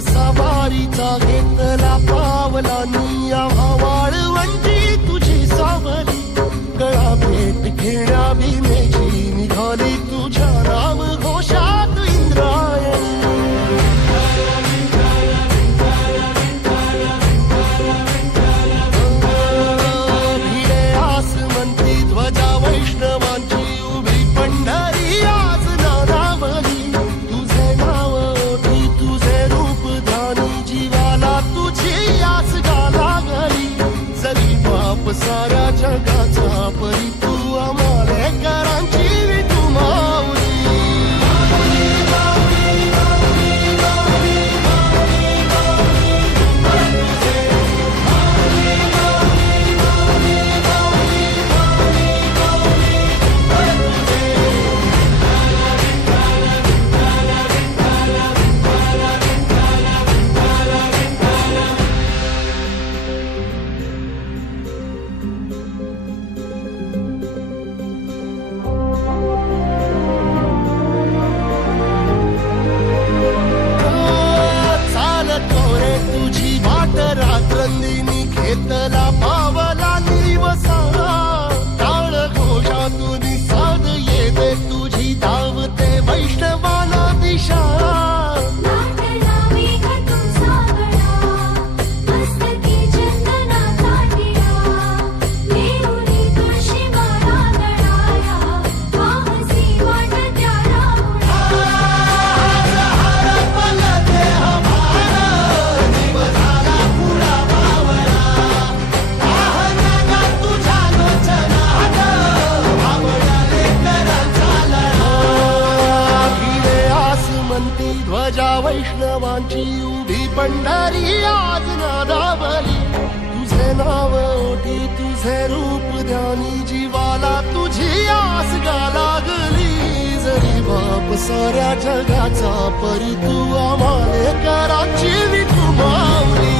सवारीचा घेतला पावलांनी आम्हा वाळवंटी तुझी सावली गळा भेट घेण्या भीमेची निघाली तुझ्या नाम घोषात इंद्रायणी भिडे आसमंती ध्वजा वैष्णवांची उभी पंढरी आज नादावली तुझे नाव ओठी तुझे रूप ध्यानी जीवाला तुझी आस गाला गली जरी बाप साऱ्या जगाचा परी तू आमालेकरांची विठू माऊली रात्रंदिनी घेतला पावला निवसा टाळ घोषातून साध येते तुझी धावते वैष्णवाला दिशा ध्वजा वैष्णवांची उभी पंढरी आज नादावली तुझे नाव ओठी तुझे रूप ध्यानी जीवाला तुझी आस गा लागली जरी बाप साऱ्या जगाचा परी तू आमालेकरांची विठू माऊली